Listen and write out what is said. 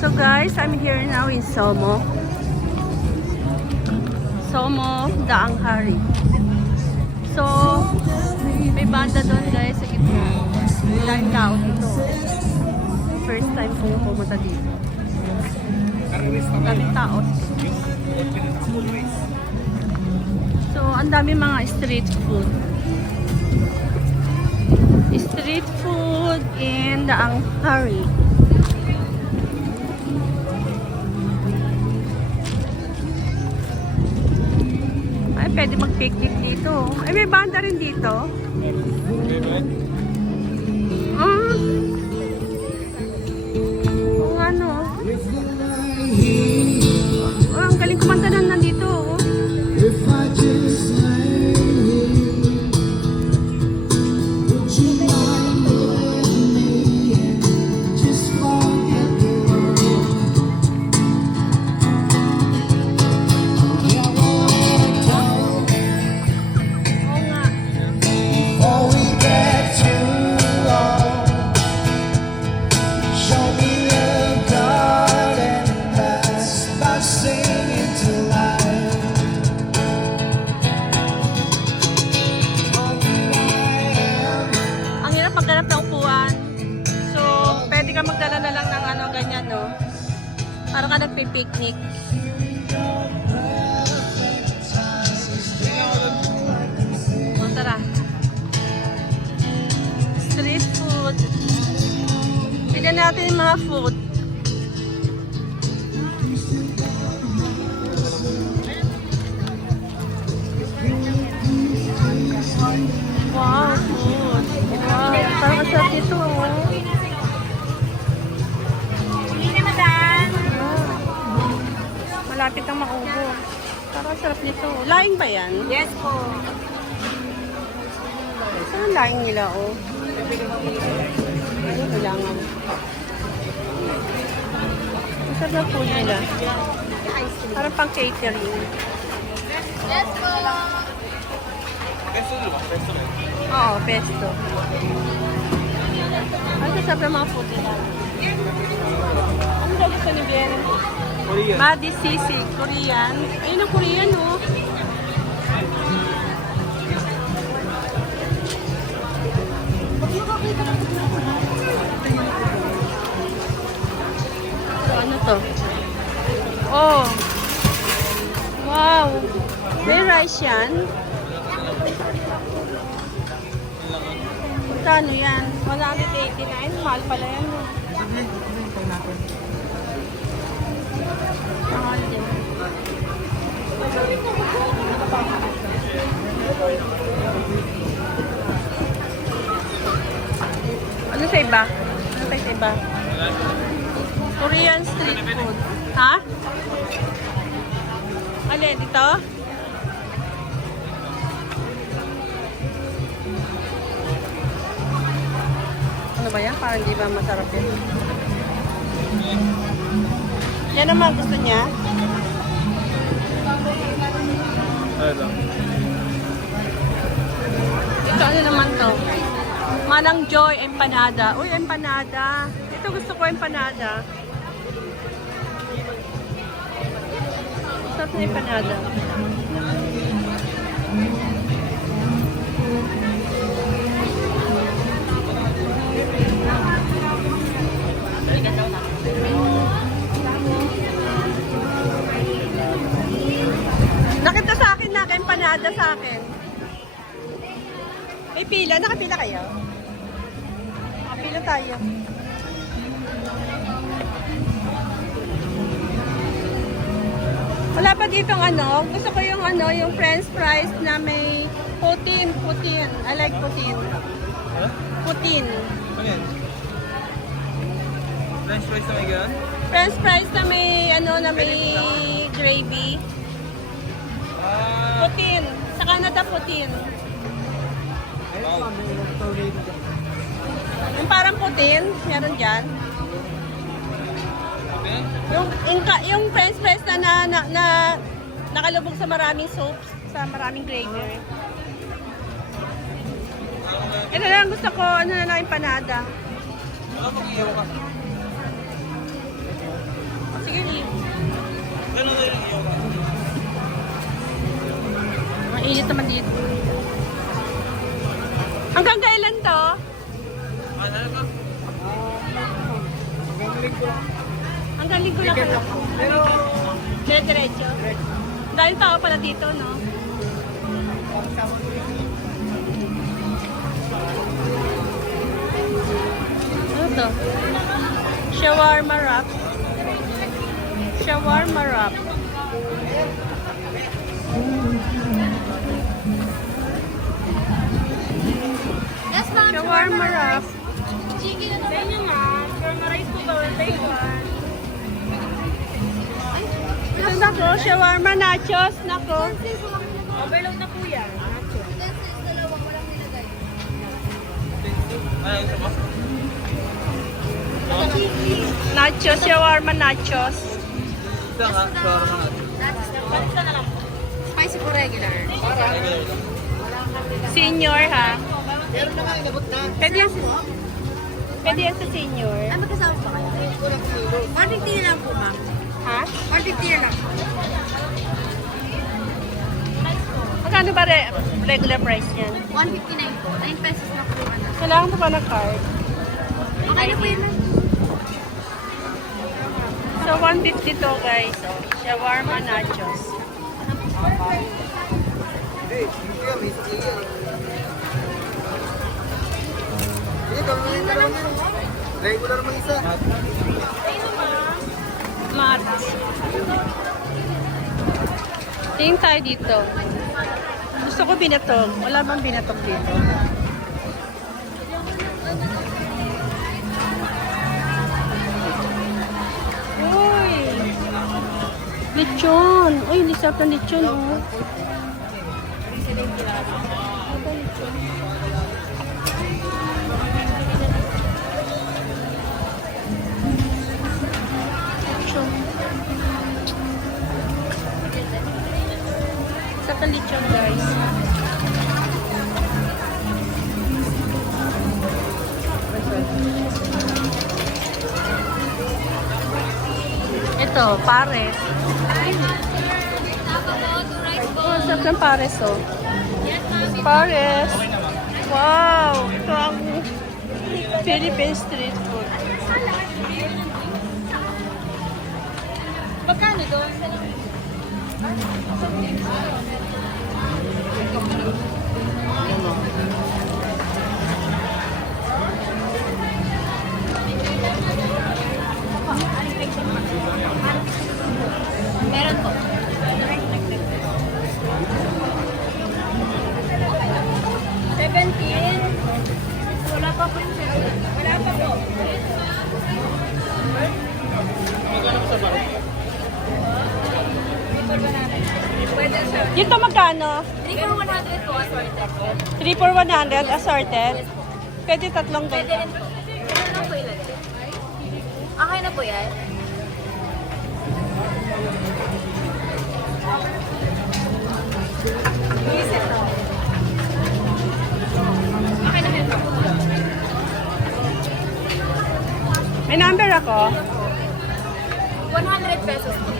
So guys, I'm here now in Somo. Somo, Daang Hari. So, may banda doon guys sa gitna. Daming tao dito. First time kong pumunta dito. Daming tao. So, ang dami mga street food. Street food in Daang Hari. Ay, pwede mag-picnic dito. Ay, may banda rin dito. Kung ano. Oh, ang galing kumanta na nandito. Oh. Magdala na lang ng ano, ganyan, no? Para ka nagpipiknik. O, tara. Street food. Tignan natin yung mga food. Wow, food. Wow, parang masarap ito, oh. Malapit ang maubo. Parang sarap nito. Laing ba yan? Yes po. Saan ang laing nila, oh? Ano kailangan? Ang sarap na food nila. Parang pang catering. Yes po. Pesto ba? Pesto ba? Oo, pesto. Ang sarap ng mga food nila. Ano daw gusto ni Bien? Korean. Madi Sisig, Korean. Ayun ang Korean, oh. So, ano to? Oh. Wow. May rice yan. Magkano yan? 189. Mahal pala yan. Mahal din. Ano sa iba? Ano tayo sa iba? Korean street food. Ha? Alin, dito? Ano ba yan? Parang di ba masarap yan? Yan naman gusto niya. Ito ano naman to? Manang Joy empanada. Uy, empanada. Ito gusto ko empanada. Sarap na empanada. Nakita sa akin na empanada sa akin. May pila. Nakapila kayo? Nakapila tayo. Wala pa dito ano. Gusto ko yung ano, yung french fries na may putin. Putin. I like putin. Huh? Putin. Ano yan? French fries na may gano'n? French fries na may ano, na may gravy. Putin. Sa Canada, putin. Wow. Yung parang putin, meron dyan. Yung french fries na nakalubog sa maraming soups, sa maraming gravy. Ito na lang gusto ko, ano na lang empanada. Mag-ihaw ka. dito man dito. Hanggang kailan to? Ano ka? Gamilig ko lang. Hanggang linggo lang pala. Pero... Diretso. Dahil tao pala dito, no? Ano to? Shawarma wrap. Shawarma wrap. Yes, ma'am. Shawarma wrap. Chicken ano? Sa inyo nga. Shawarma rice po ba? Bacon. Ito na po, shawarma nachos. Nako. Overload na po yan. Nachos. Dalawa ko lang nilagay. Ano isa ba? Nachos, shawarma nachos. Isa nga, shawarma natin. Basta na lang po. Spicy po regular. Senior ha. Meron na nga, inabot na. Pwede yan sa senior. Ay, magkasama pa kayo? 150 na lang po, ma'am. Ha? 150 na lang. Magkano ba regular price niyan? 159 po. 9 pesos na po. Ano. Kailangan mo pa ng card. Okay na po yun, ma'am. So, 150 to guys. So, shawarma nachos. Hey, hindi ka, may sakli yan. Hindi, gawin mo yung regular mo isa. Mats. Tingin tayo dito. Gusto ko binatog. Wala bang binatog dito? Uy! Lechon! Uy, lisap na lechon, oh. Lechon. Sa lechon, guys. Ito, pares. Oh, sarap ng pares, oh. Pares. Wow! Ito ang Philippine street food. Magkano doon? Meron po. 17. Wala pa po yung 7. Wala pa po. Dito magkano? 3 for 100 po, assorted. 3 for 100 assorted. Pwede tatlong Pwede ganito. rin po. Ano lang po ilagay? Okay na po yan. Okay na ito. May number ako. 100 pesos po.